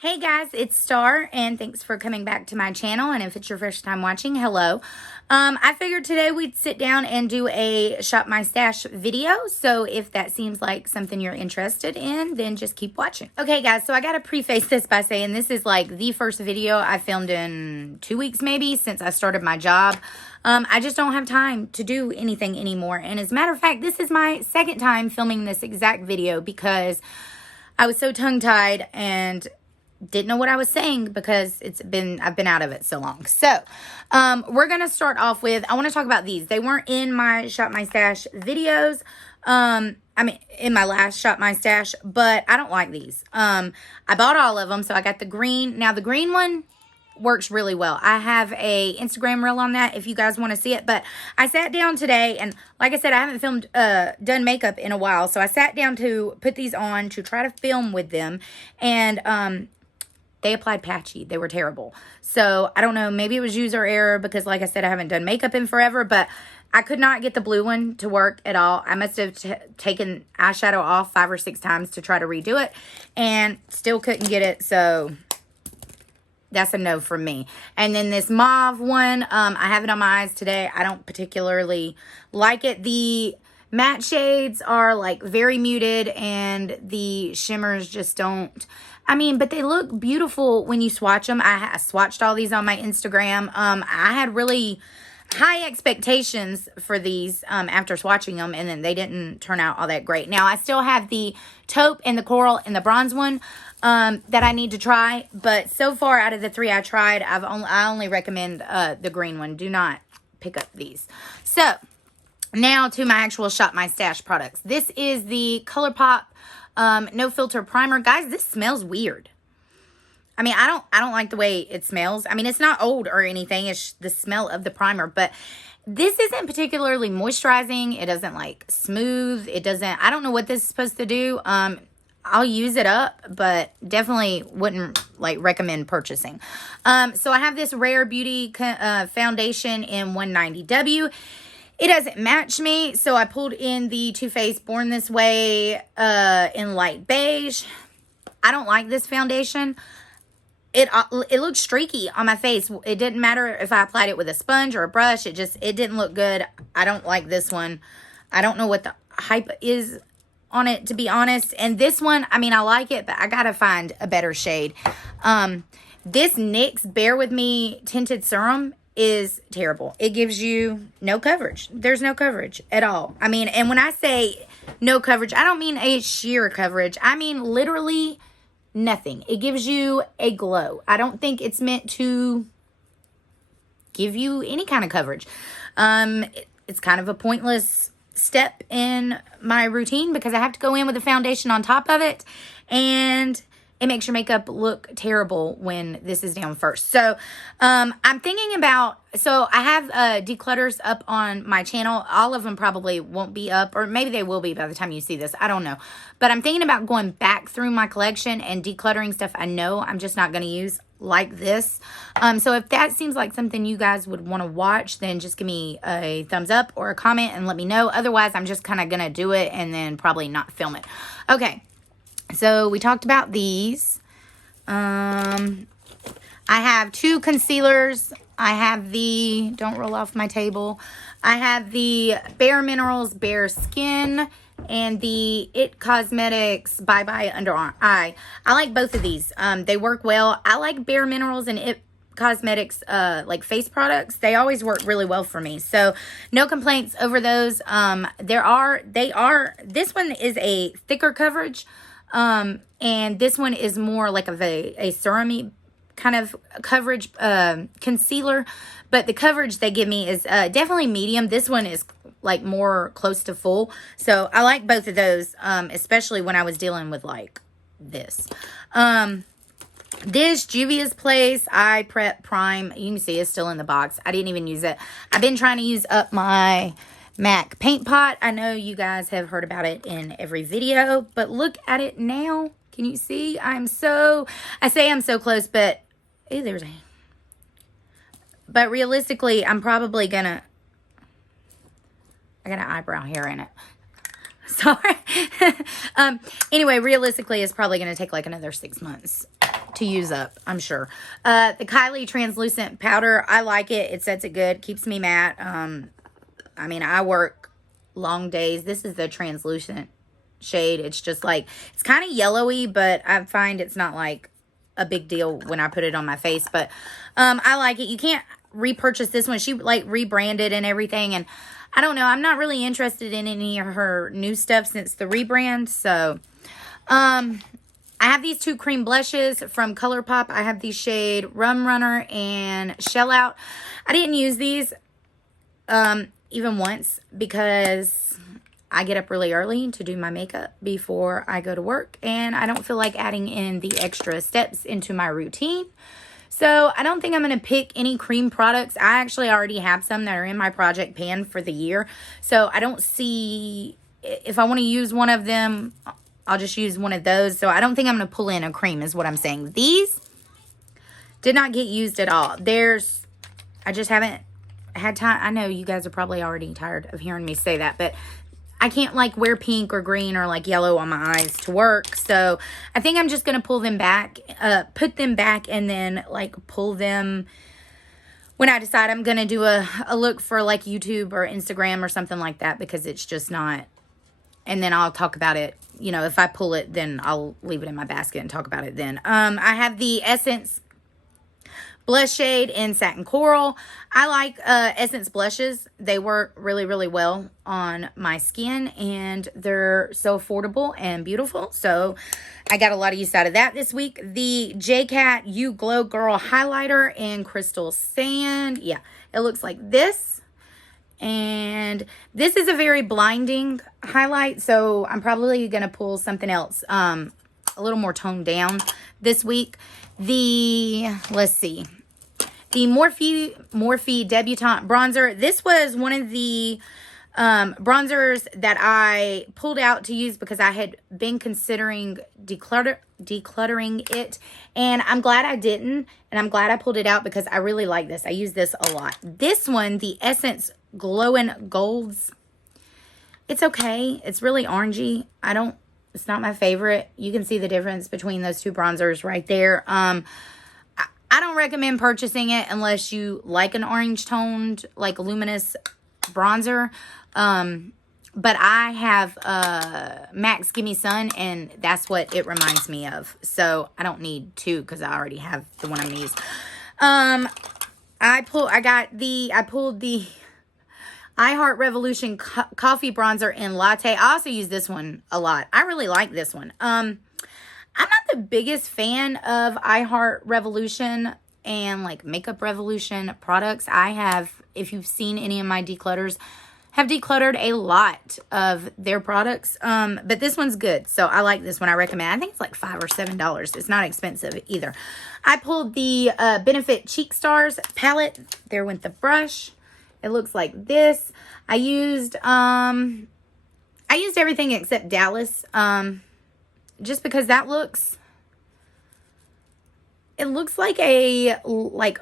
Hey guys, it's Star, and thanks for coming back to my channel. And if it's your first time watching, hello. I figured today we'd sit down and do a Shop My Stash video. So if that seems like something you're interested in, then just keep watching. Okay guys, so I gotta preface this by saying this is like the first video I filmed in 2 weeks maybe since I started my job. I just don't have time to do anything anymore. And as a matter of fact, this is my second time filming this exact video because I was so tongue-tied and didn't know what I was saying because I've been out of it so long. So, we're going to start off with, I want to talk about these. They weren't in my Shop My Stash videos. I mean, in my last Shop My Stash, but I don't like these. I bought all of them, so I got the green. Now, the green one works really well. I have a Instagram reel on that if you guys want to see it, but I sat down today and like I said, I haven't done makeup in a while, so I sat down to put these on to try to film with them, and they applied patchy. They were terrible. So I don't know, maybe it was user error because like I said, I haven't done makeup in forever, but I could not get the blue one to work at all. I must have taken eyeshadow off 5 or 6 times to try to redo it and still couldn't get it. So that's a no from me. And then this mauve one, I have it on my eyes today. I don't particularly like it. The matte shades are like very muted and the shimmers just don't. I mean, but they look beautiful when you swatch them. I swatched all these on my Instagram. I had really high expectations for these after swatching them, and then they didn't turn out all that great. Now, I still have the taupe and the coral and the bronze one that I need to try, but so far out of the 3 I tried, I only recommend the green one. Do not pick up these. So, now to my actual Shop My Stash products. This is the ColourPop No Filter Primer. Guys, this smells weird. I mean, I don't like the way it smells. I mean, it's not old or anything. It's the smell of the primer, but this isn't particularly moisturizing. It doesn't like smooth. It doesn't, I don't know what this is supposed to do. I'll use it up, but definitely wouldn't like recommend purchasing. So I have this Rare Beauty foundation in 190W. It doesn't match me, so I pulled in the Too Faced Born This Way in light beige. I don't like this foundation. It looks streaky on my face. It didn't matter if I applied it with a sponge or a brush. It didn't look good. I don't like this one. I don't know what the hype is on it, to be honest. And this one, I mean, I like it, but I gotta find a better shade. This Nyx Bear With Me Tinted Serum is terrible. It gives you no coverage. There's no coverage at all. I mean, and when I say no coverage, I don't mean a sheer coverage. I mean literally nothing. It gives you a glow. I don't think it's meant to give you any kind of coverage. It's kind of a pointless step in my routine because I have to go in with a foundation on top of it, and it makes your makeup look terrible when this is down first. So, I'm thinking about, so I have declutters up on my channel. All of them probably won't be up, or maybe they will be by the time you see this. I don't know. But I'm thinking about going back through my collection and decluttering stuff I know I'm just not going to use, like this. So if that seems like something you guys would want to watch, then just give me a thumbs up or a comment and let me know. Otherwise, I'm just kind of going to do it and then probably not film it. Okay. So we talked about these. I have 2 concealers. I have the, don't roll off my table. I have the Bareminerals Bare Skin and the It Cosmetics Bye Bye Under Eye. I like both of these. They work well. I like Bareminerals and It Cosmetics like face products. They always work really well for me, so no complaints over those. This one is a thicker coverage, and this one is more like of a serum-y kind of coverage concealer, but the coverage they give me is definitely medium. This one is like more close to full, so I like both of those, especially when I was dealing with like this. This Juvia's Place Eye Prep Prime, you can see it's still in the box. I didn't even use it. I've been trying to use up my MAC paint pot. I know you guys have heard about it in every video, but look at it now. Can you see? I say I'm so close, but ooh, but realistically, I'm probably gonna, I got an eyebrow hair in it. Sorry. Anyway, realistically, it's probably going to take like another 6 months to use up, I'm sure. The Kylie translucent powder, I like it. It sets it good, keeps me matte. I mean, I work long days. This is the translucent shade. It's just like, it's kind of yellowy, but I find it's not like a big deal when I put it on my face. But I like it. You can't repurchase this one. She like rebranded and everything, and I don't know, I'm not really interested in any of her new stuff since the rebrand. So I have these two cream blushes from ColourPop. I have the shade Rum Runner and Shell Out. I didn't use these even once because I get up really early to do my makeup before I go to work, and I don't feel like adding in the extra steps into my routine. So I don't think I'm going to pick any cream products. I actually already have some that are in my project pan for the year. So I don't see, if I want to use one of them, I'll just use one of those. So I don't think I'm going to pull in a cream is what I'm saying. These did not get used at all. I just haven't had time. I know you guys are probably already tired of hearing me say that, but I can't like wear pink or green or like yellow on my eyes to work. So I think I'm just going to pull them back, put them back, and then like pull them when I decide I'm going to do a look for like YouTube or Instagram or something like that, because it's just not. And then I'll talk about it. You know, if I pull it, then I'll leave it in my basket and talk about it then. I have the Essence blush shade in Satin Coral. I like Essence blushes. They work really, really well on my skin, and they're so affordable and beautiful. So I got a lot of use out of that this week. The JCat You Glow Girl highlighter in Crystal Sand. Yeah, it looks like this. And this is a very blinding highlight, so I'm probably going to pull something else a little more toned down this week. Let's see. The Morphe Debutante Bronzer. This was one of the bronzers that I pulled out to use because I had been considering decluttering it. And I'm glad I didn't. And I'm glad I pulled it out because I really like this. I use this a lot. This one, the Essence Glowing Golds. It's okay. It's really orangey. It's not my favorite. You can see the difference between those two bronzers right there. I don't recommend purchasing it unless you like an orange toned, like luminous bronzer. But I have Max Gimme Sun, and that's what it reminds me of. So I don't need two because I already have the one I'm gonna use. I pulled the I Heart Revolution coffee bronzer in Latte. I also use this one a lot. I really like this one. I'm not the biggest fan of I Heart Revolution and like Makeup Revolution products. I have, if you've seen any of my declutters, have decluttered a lot of their products. But this one's good. So I like this one. I recommend. I think it's like $5 or $7. It's not expensive either. I pulled the Benefit Cheek Stars palette. There went the brush. It looks like this. I used everything except Dallas. Just because it looks like a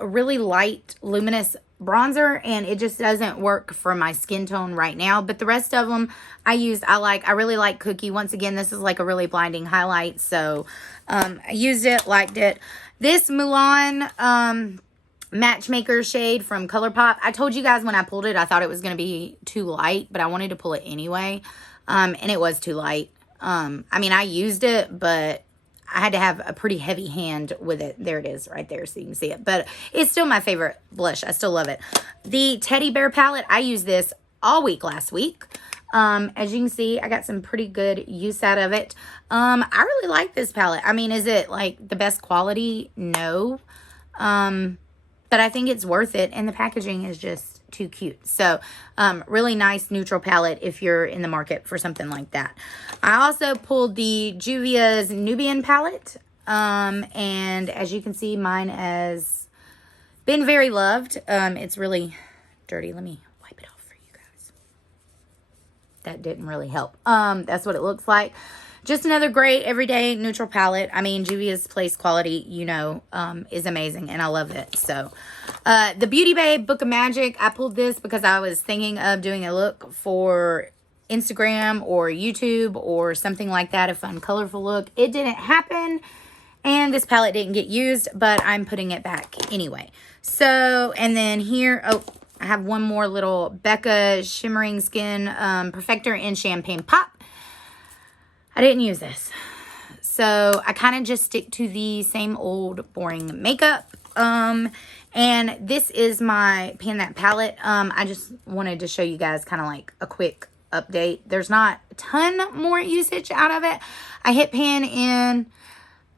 really light luminous bronzer, and it just doesn't work for my skin tone right now. But the rest of them I really like Cookie. Once again, this is like a really blinding highlight, so I used it, liked it. This Mulan Matchmaker shade from ColourPop. I told you guys when I pulled it I thought it was going to be too light, but I wanted to pull it anyway, and it was too light. I mean, I used it, but I had to have a pretty heavy hand with it. There it is right there so you can see it. But it's still my favorite blush. I still love it. The Teddy Bear palette, I used this all week last week. As you can see, I got some pretty good use out of it. I really like this palette. I mean, is it like the best quality? No. But I think it's worth it. And the packaging is just too cute. So really nice neutral palette if you're in the market for something like that. I also pulled the Juvia's Nubian palette, and as you can see, mine has been very loved. It's really dirty. Let me wipe it off for you guys. That didn't really help. That's what it looks like. Just another great everyday neutral palette. I mean, Juvia's Place quality, you know, is amazing, and I love it. So, the Beauty Babe Book of Magic, I pulled this because I was thinking of doing a look for Instagram or YouTube or something like that, a fun, colorful look. It didn't happen, And this palette didn't get used, but I'm putting it back anyway. So, and then here, oh, I have one more little Becca Shimmering Skin Perfector in Champagne Pop. I didn't use this. So, I kind of just stick to the same old boring makeup. And this is my Pan That palette. I just wanted to show you guys kind of like a quick update. There's not a ton more usage out of it. I hit pan in...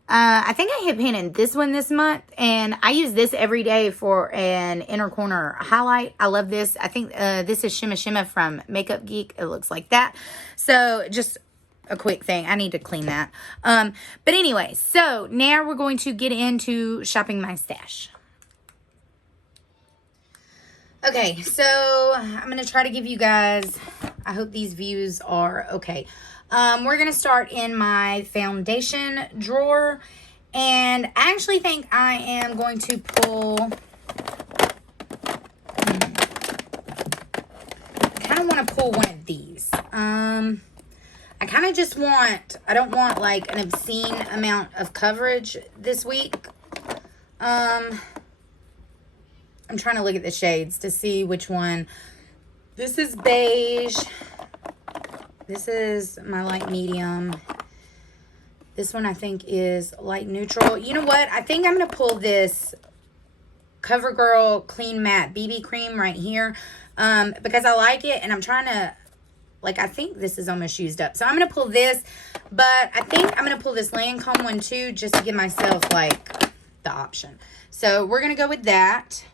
I think I hit pan in this one this month, and I use this every day for an inner corner highlight. I love this. I think this is Shimma Shimma from Makeup Geek. It looks like that. So just a quick thing. I need to clean that. But anyway, so now we're going to get into shopping my stash. Okay, so I'm going to try to give you guys, I hope these views are okay. We're going to start in my foundation drawer. And I actually think I am going to pull... I kind of want to pull one of these. I kind of just want... I don't want like an obscene amount of coverage this week. I'm trying to look at the shades to see which one. This is beige. This is my light medium. This one I think is light neutral. You know what? I think I'm going to pull this CoverGirl Clean Matte BB Cream right here. Because I like it and I'm trying to... Like, I think this is almost used up. So I'm going to pull this. But I think I'm going to pull this Lancome one too. Just to give myself, like, the option. So we're going to go with that.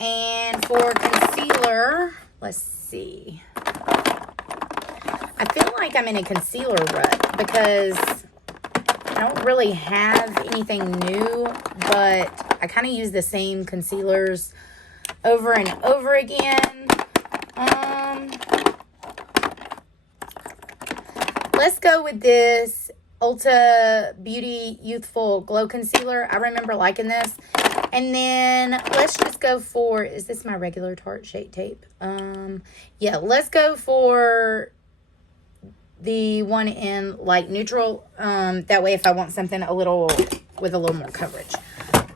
And for concealer... Let's see... I feel like I'm in a concealer rut because I don't really have anything new, but I kind of use the same concealers over and over again. Let's go with this Ulta Beauty Youthful Glow Concealer. I remember liking this. And then let's just go for, is this my regular Tarte Shape Tape? Yeah, let's go for... the one in light neutral, that way if I want something a little, with a little more coverage.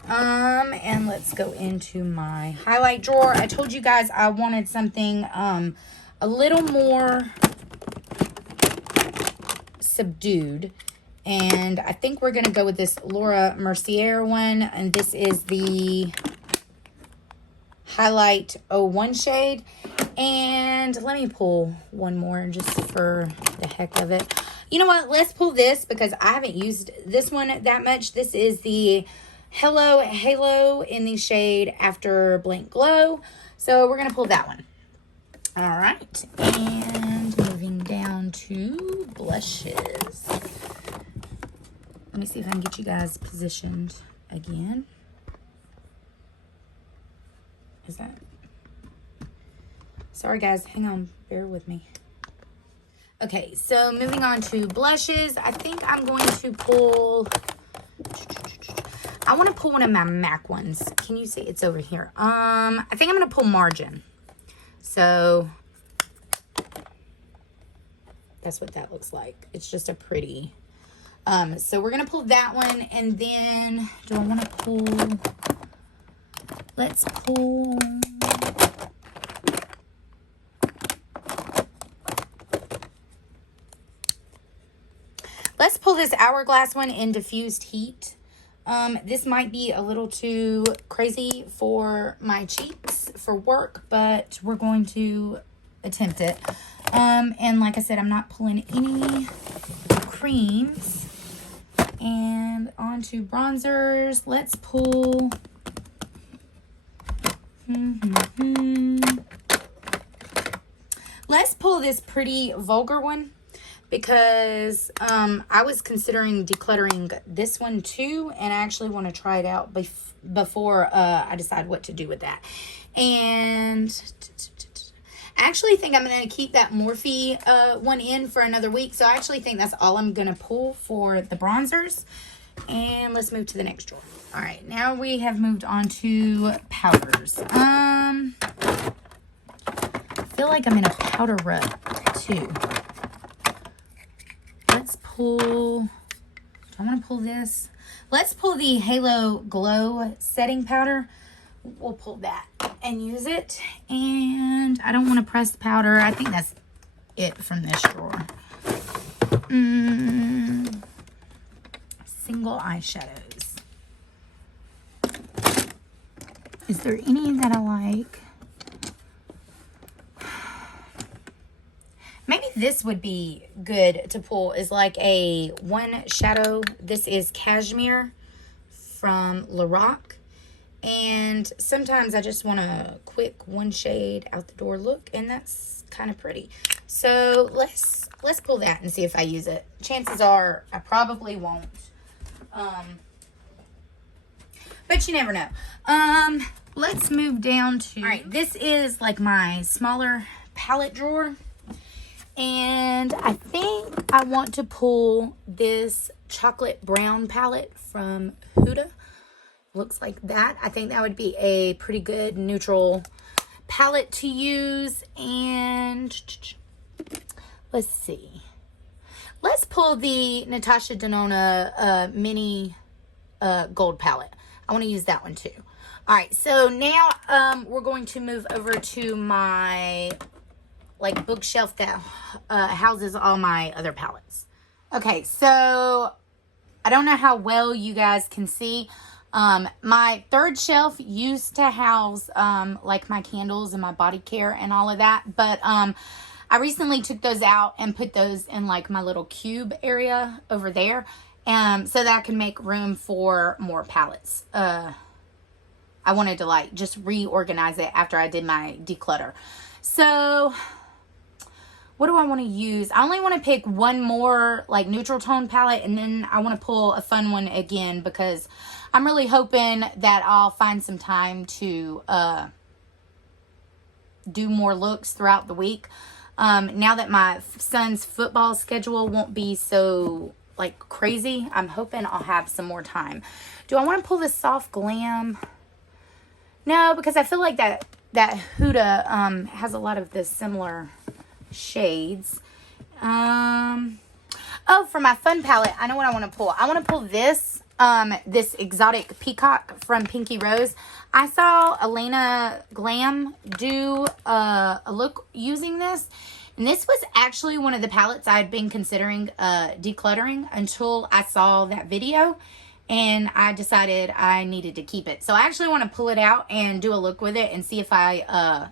And let's go into my highlight drawer. I told you guys I wanted something, a little more subdued. And I think we're going to go with this Laura Mercier one. And this is the Highlight 01 shade. And let me pull one more just for the heck of it. You know what? Let's pull this because I haven't used this one that much. This is the Hello Halo in the shade After Blank Glow. So we're going to pull that one. All right. And moving down to blushes. Let me see if I can get you guys positioned again. Is that... Sorry, guys. Hang on. Bear with me. Okay, so moving on to blushes. I think I'm going to pull... I want to pull one of my MAC ones. Can you see? It's over here. I think I'm going to pull Margin. So, that's what that looks like. It's just a pretty... so, we're going to pull that one. And then, do I want to pull... Let's pull... Let's pull this Hourglass one in Diffused Heat. This might be a little too crazy for my cheeks for work, but we're going to attempt it. And like I said, I'm not pulling any creams. And on to bronzers. Let's pull... Let's pull this Pretty Vulgar one. Because I was considering decluttering this one too. And I actually want to try it out before I decide what to do with that. And I actually think I'm going to keep that Morphe one in for another week. So I actually think that's all I'm going to pull for the bronzers. And let's move to the next drawer. All right, now we have moved on to powders. I feel like I'm in a powder rut too. Let's pull... Do I want to pull this. Let's pull the Halo Glow setting powder. We'll pull that and use it. And I don't want to press the powder. I think that's it from this drawer. Single eyeshadows. Is there any that I like? Maybe this would be good to pull, is like a one shadow. This is Cashmere from Lorac. And sometimes I just want a quick one shade out the door look, and that's kind of pretty. So let's pull that and see if I use it. Chances are I probably won't. But you never know. Let's move down to, all right, this is like my smaller palette drawer. And I think I want to pull this chocolate brown palette from Huda. Looks like that. I think that would be a pretty good neutral palette to use. And let's see. Let's pull the Natasha Denona mini gold palette. I want to use that one too. All right, so now we're going to move over to my like bookshelf that houses all my other palettes. Okay, so I don't know how well you guys can see. My third shelf used to house like my candles and my body care and all of that, but I recently took those out and put those in like my little cube area over there, so that I can make room for more palettes. I wanted to like just reorganize it after I did my declutter. So what do I want to use? I only want to pick one more like neutral tone palette, and then I want to pull a fun one again because I'm really hoping that I'll find some time to do more looks throughout the week. Now that my son's football schedule won't be so like crazy, I'm hoping I'll have some more time. Do I want to pull the Soft Glam? No, because I feel like that Huda has a lot of the similar shades. Oh, for my fun palette, I know what I want to pull. I want to pull this this Exotic Peacock from Pinky Rose. I saw Elena Glam do a look using this, and this was actually one of the palettes I had been considering decluttering until I saw that video, and I decided I needed to keep it. So I actually want to pull it out and do a look with it and see if I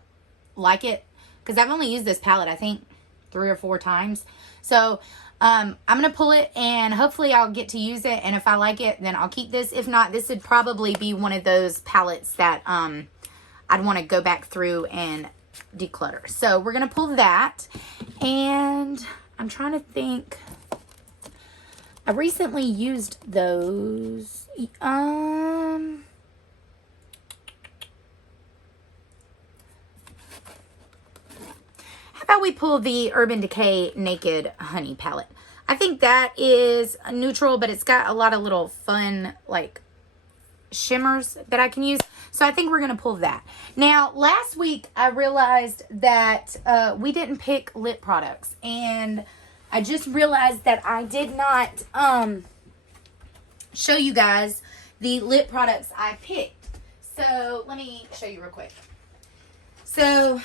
like it, because I've only used this palette I think 3 or 4 times. So I'm going to pull it and hopefully I'll get to use it. And if I like it, then I'll keep this. If not, this would probably be one of those palettes that I'd want to go back through and declutter. So we're going to pull that. And I'm trying to think. I recently used those. How about we pull the Urban Decay Naked Honey palette? I think that is neutral, but it's got a lot of little fun, like, shimmers that I can use. So I think we're going to pull that. Now, last week, I realized that we didn't pick lip products. And I just realized that I did not show you guys the lip products I picked. So let me show you real quick. So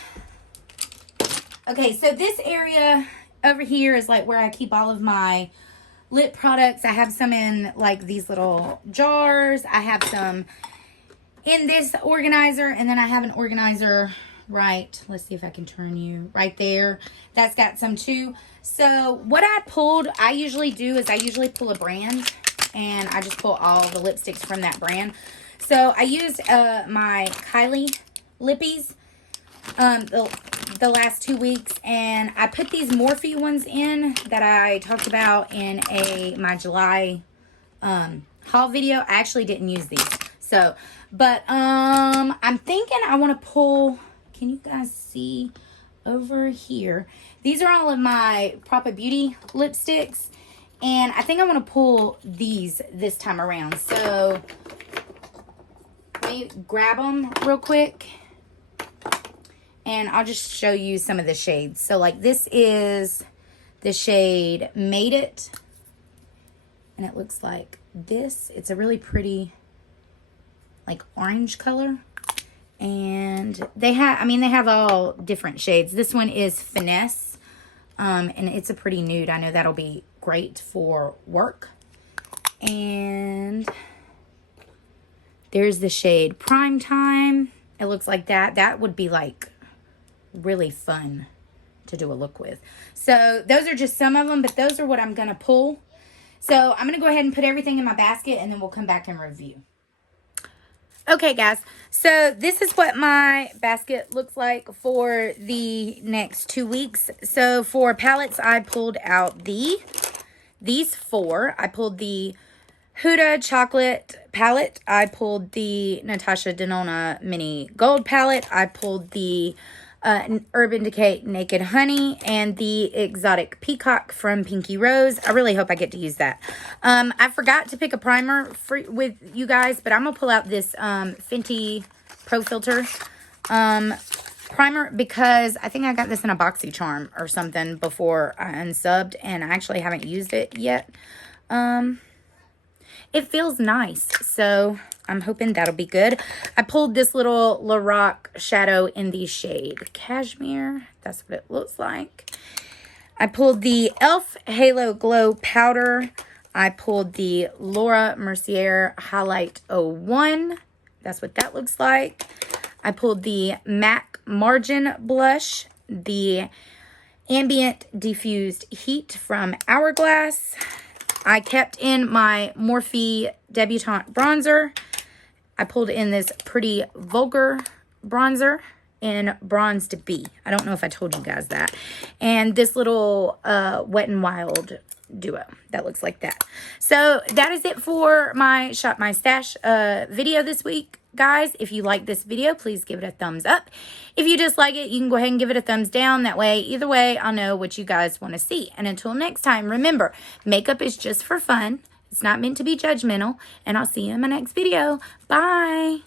okay, so this area over here is like where I keep all of my lip products. I have some in like these little jars. I have some in this organizer, and then I have an organizer right, let's see if I can turn you, right there. That's got some too. So what I pulled, I usually do is I usually pull a brand, and I just pull all the lipsticks from that brand. So I used my Kylie lippies the last 2 weeks, and I put these Morphe ones in that I talked about in my July haul video. I actually didn't use these. So, but I'm thinking I want to pull, can you guys see over here? These are all of my Propa Beauty lipsticks, and I think I want to pull these this time around. So let me grab them real quick, and I'll just show you some of the shades. So like this is the shade Made It. And it looks like this. It's a really pretty, like, orange color. And they have all different shades. This one is Finesse. And it's a pretty nude. I know that'll be great for work. And there's the shade Prime Time. It looks like that. That would be, like, really fun to do a look with. So those are just some of them, but those are what I'm going to pull. So I'm going to go ahead and put everything in my basket, and then we'll come back and review. Okay, guys, so this is what my basket looks like for the next 2 weeks. So for palettes, I pulled out these four. I pulled the Huda Chocolate palette. I pulled the Natasha Denona Mini Gold palette. I pulled the Urban Decay Naked Honey and the Exotic Peacock from Pinky Rose. I really hope I get to use that. I forgot to pick a primer with you guys, but I'm going to pull out this Fenty Pro Filter primer because I think I got this in a BoxyCharm or something before I unsubbed, and I actually haven't used it yet. It feels nice, so I'm hoping that'll be good. I pulled this little Lorac shadow in the shade Cashmere. That's what it looks like. I pulled the e.l.f. Halo Glow Powder. I pulled the Laura Mercier Highlight 01. That's what that looks like. I pulled the MAC Margin Blush. The Ambient Diffused Heat from Hourglass. I kept in my Morphe Debutante Bronzer. I pulled in this pretty Vulgar bronzer in Bronzed B. I don't know if I told you guys that. And this little Wet n Wild duo. That looks like that. So that is it for my Shop My Stash video this week. Guys, if you like this video, please give it a thumbs up. If you dislike it, you can go ahead and give it a thumbs down. That way, either way, I'll know what you guys want to see. And until next time, remember, makeup is just for fun. It's not meant to be judgmental. And I'll see you in my next video. Bye.